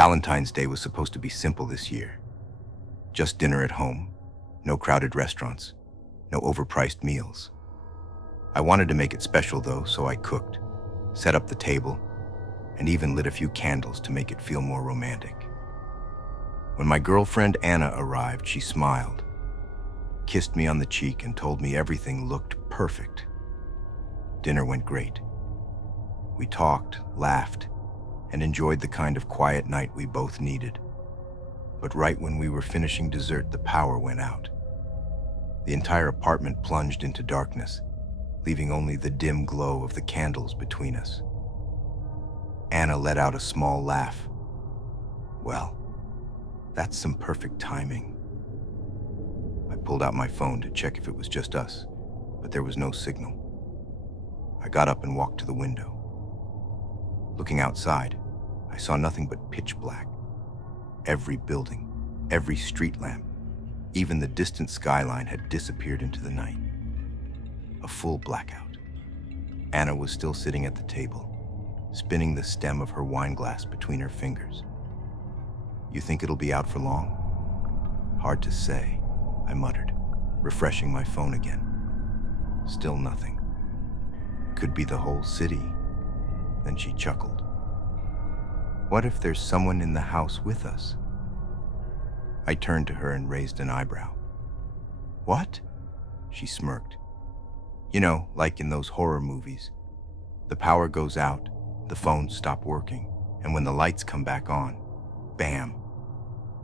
Valentine's Day was supposed to be simple this year. Just dinner at home, no crowded restaurants, no overpriced meals. I wanted to make it special though, so I cooked, set up the table, and even lit a few candles to make it feel more romantic. When my girlfriend Anna arrived, she smiled, kissed me on the cheek, and told me everything looked perfect. Dinner went great. We talked, laughed, and enjoyed the kind of quiet night we both needed. But right when we were finishing dessert, the power went out. The entire apartment plunged into darkness, leaving only the dim glow of the candles between us. Anna let out a small laugh. Well, that's some perfect timing. I pulled out my phone to check if it was just us, but there was no signal. I got up and walked to the window. Looking outside, I saw nothing but pitch black. Every building, every street lamp, even the distant skyline had disappeared into the night. A full blackout. Anna was still sitting at the table, spinning the stem of her wine glass between her fingers. "You think it'll be out for long?" "Hard to say," I muttered, refreshing my phone again. Still nothing. "Could be the whole city." Then she chuckled. "What if there's someone in the house with us?" I turned to her and raised an eyebrow. "What?" She smirked. "You know, like in those horror movies. The power goes out, the phones stop working, and when the lights come back on, bam,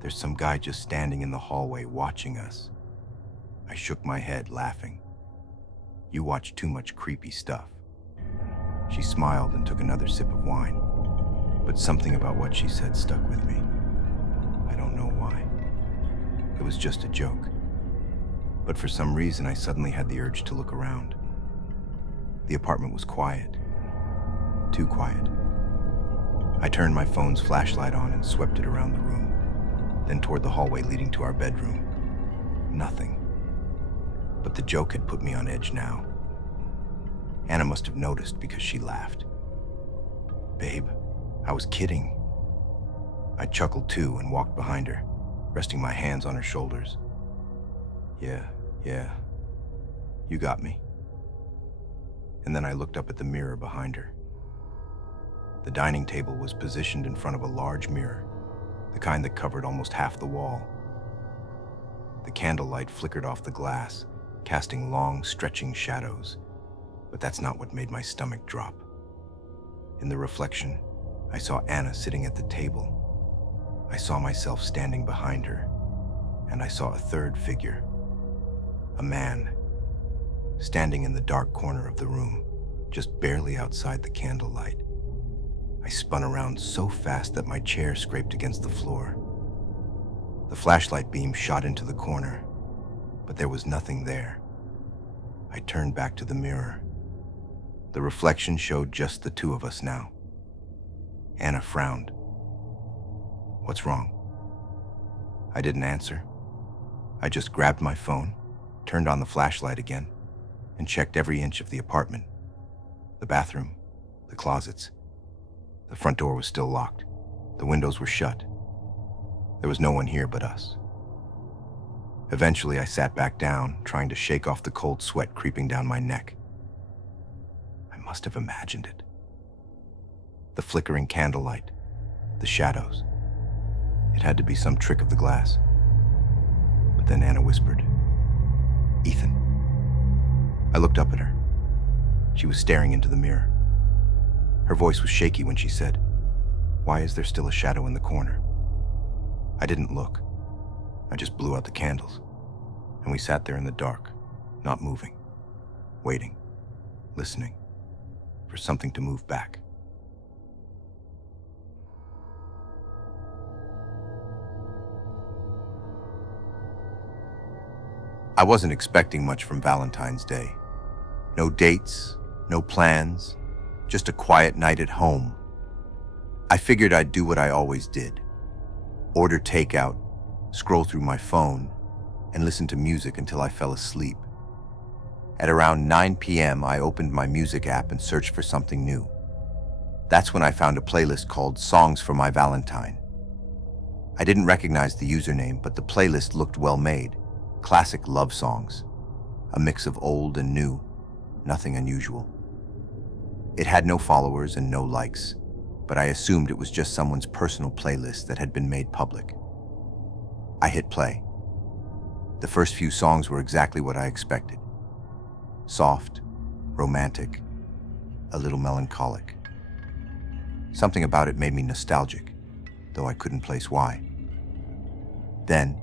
there's some guy just standing in the hallway watching us." I shook my head, laughing. "You watch too much creepy stuff." She smiled and took another sip of wine, but something about what she said stuck with me. I don't know why. It was just a joke. But for some reason, I suddenly had the urge to look around. The apartment was quiet. Too quiet. I turned my phone's flashlight on and swept it around the room, then toward the hallway leading to our bedroom. Nothing. But the joke had put me on edge now. Anna must have noticed because she laughed. "Babe, I was kidding." I chuckled too and walked behind her, resting my hands on her shoulders. Yeah, you got me." And then I looked up at the mirror behind her. The dining table was positioned in front of a large mirror, the kind that covered almost half the wall. The candlelight flickered off the glass, casting long, stretching shadows, but that's not what made my stomach drop. In the reflection, I saw Anna sitting at the table. I saw myself standing behind her, and I saw a third figure. A man, standing in the dark corner of the room, just barely outside the candlelight. I spun around so fast that my chair scraped against the floor. The flashlight beam shot into the corner, but there was nothing there. I turned back to the mirror. The reflection showed just the two of us now. Anna frowned. "What's wrong?" I didn't answer. I just grabbed my phone, turned on the flashlight again, and checked every inch of the apartment. The bathroom, the closets. The front door was still locked. The windows were shut. There was no one here but us. Eventually, I sat back down, trying to shake off the cold sweat creeping down my neck. I must have imagined it. The flickering candlelight, the shadows. It had to be some trick of the glass. But then Anna whispered, "Ethan." I looked up at her. She was staring into the mirror. Her voice was shaky when she said, "Why is there still a shadow in the corner?" I didn't look. I just blew out the candles, and we sat there in the dark, not moving, waiting, listening for something to move back. I wasn't expecting much from Valentine's Day. No dates, no plans, just a quiet night at home. I figured I'd do what I always did. Order takeout, scroll through my phone, and listen to music until I fell asleep. At around 9 p.m., I opened my music app and searched for something new. That's when I found a playlist called Songs for My Valentine. I didn't recognize the username, but the playlist looked well made. Classic love songs. A mix of old and new. Nothing unusual. It had no followers and no likes, but I assumed it was just someone's personal playlist that had been made public. I hit play. The first few songs were exactly what I expected. Soft, romantic, a little melancholic. Something about it made me nostalgic, though I couldn't place why. Then,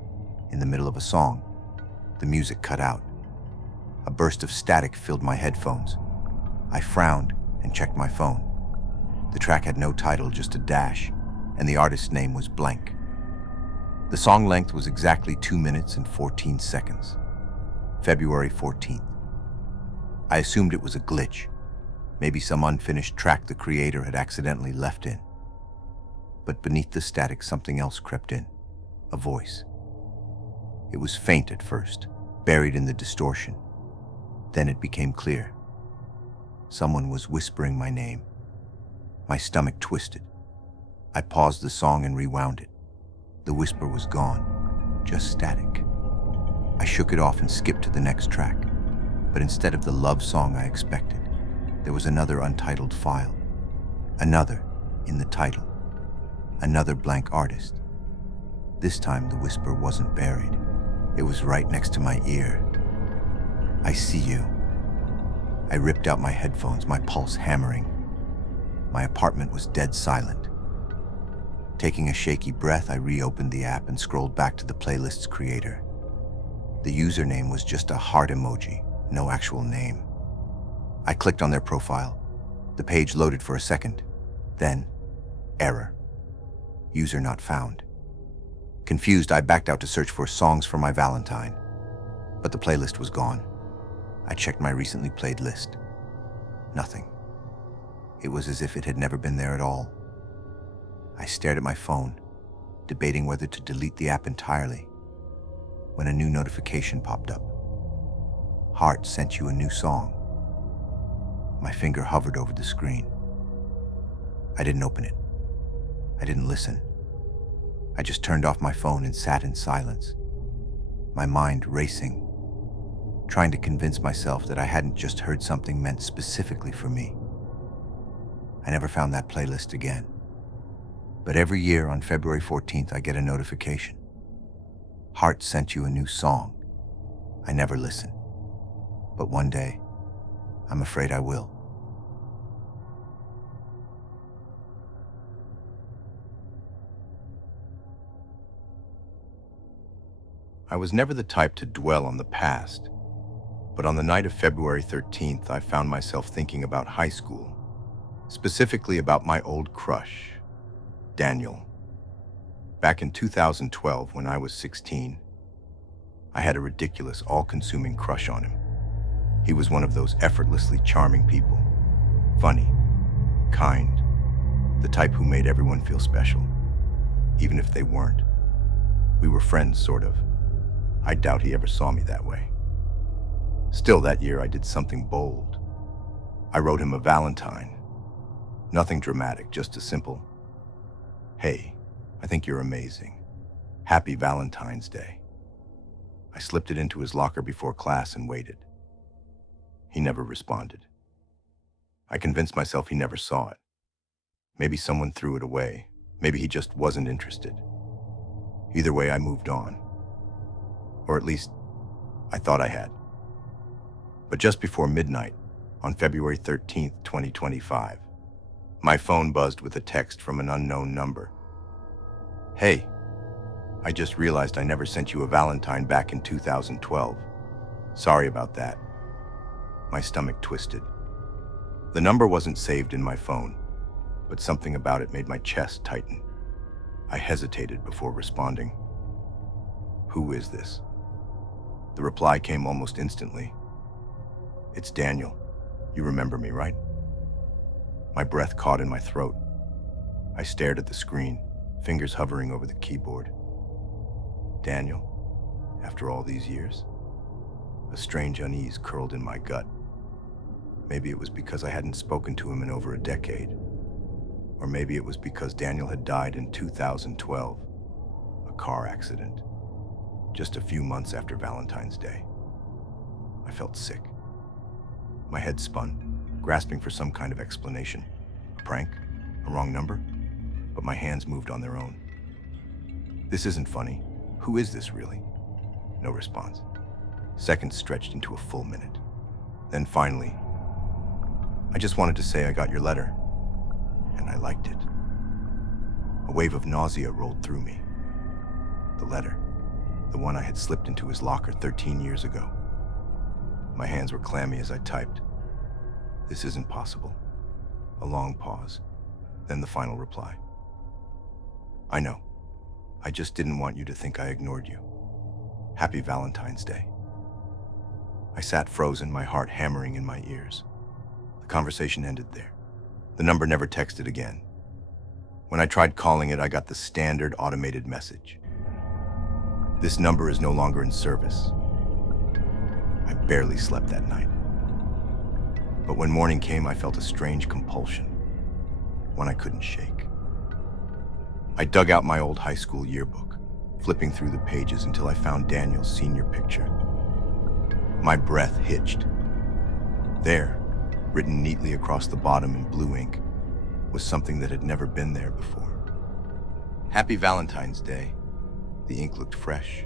in the middle of a song, the music cut out. A burst of static filled my headphones. I frowned and checked my phone. The track had no title, just a dash, and the artist's name was blank. The song length was exactly 2 minutes and 14 seconds. February 14th. I assumed it was a glitch, maybe some unfinished track the creator had accidentally left in. But beneath the static, something else crept in, a voice. It was faint at first, buried in the distortion. Then it became clear. Someone was whispering my name. My stomach twisted. I paused the song and rewound it. The whisper was gone, just static. I shook it off and skipped to the next track. But instead of the love song I expected, there was another untitled file. Another in the title. Another blank artist. This time the whisper wasn't buried. It was right next to my ear. I see you. I ripped out my headphones, my pulse hammering. My apartment was dead silent. Taking a shaky breath, I reopened the app and scrolled back to the playlist's creator. The username was just a heart emoji, no actual name. I clicked on their profile. The page loaded for a second. Then, error. User not found. Confused, I backed out to search for songs for my Valentine. But the playlist was gone. I checked my recently played list. Nothing. It was as if it had never been there at all. I stared at my phone, debating whether to delete the app entirely, when a new notification popped up. Heart sent you a new song. My finger hovered over the screen. I didn't open it. I didn't listen. I just turned off my phone and sat in silence, my mind racing, trying to convince myself that I hadn't just heard something meant specifically for me. I never found that playlist again. But every year on February 14th, I get a notification. Heart sent you a new song. I never listen. But one day, I'm afraid I will. I was never the type to dwell on the past, but on the night of February 13th, I found myself thinking about high school, specifically about my old crush, Daniel. Back in 2012, when I was 16, I had a ridiculous, all-consuming crush on him. He was one of those effortlessly charming people, funny, kind, the type who made everyone feel special, even if they weren't. We were friends, sort of. I doubt he ever saw me that way. Still, that year I did something bold. I wrote him a Valentine. Nothing dramatic, just a simple, "Hey, I think you're amazing. Happy Valentine's Day." I slipped it into his locker before class and waited. He never responded. I convinced myself he never saw it. Maybe someone threw it away. Maybe he just wasn't interested. Either way, I moved on. Or at least, I thought I had. But just before midnight, on February 13th, 2025, my phone buzzed with a text from an unknown number. "Hey, I just realized I never sent you a Valentine back in 2012. Sorry about that." My stomach twisted. The number wasn't saved in my phone, but something about it made my chest tighten. I hesitated before responding. "Who is this?" The reply came almost instantly. "It's Daniel. You remember me, right?" My breath caught in my throat. I stared at the screen, fingers hovering over the keyboard. Daniel, after all these years? A strange unease curled in my gut. Maybe it was because I hadn't spoken to him in over a decade. Or maybe it was because Daniel had died in 2012. car accident, just a few months after Valentine's Day. I felt sick. My head spun, grasping for some kind of explanation. A prank? A wrong number? But my hands moved on their own. This isn't funny. Who is this really? No response. Seconds stretched into a full minute. Then finally, I just wanted to say I got your letter, and I liked it. A wave of nausea rolled through me. The letter, the one I had slipped into his locker 13 years ago. My hands were clammy as I typed. This isn't possible. A long pause, then the final reply. I know. I just didn't want you to think I ignored you. Happy Valentine's Day. I sat frozen, my heart hammering in my ears. The conversation ended there. The number never texted again. When I tried calling it, I got the standard automated message. This number is no longer in service. I barely slept that night. But when morning came, I felt a strange compulsion, one I couldn't shake. I dug out my old high school yearbook, flipping through the pages until I found Daniel's senior picture. My breath hitched. There, written neatly across the bottom in blue ink, was something that had never been there before. Happy Valentine's Day. The ink looked fresh,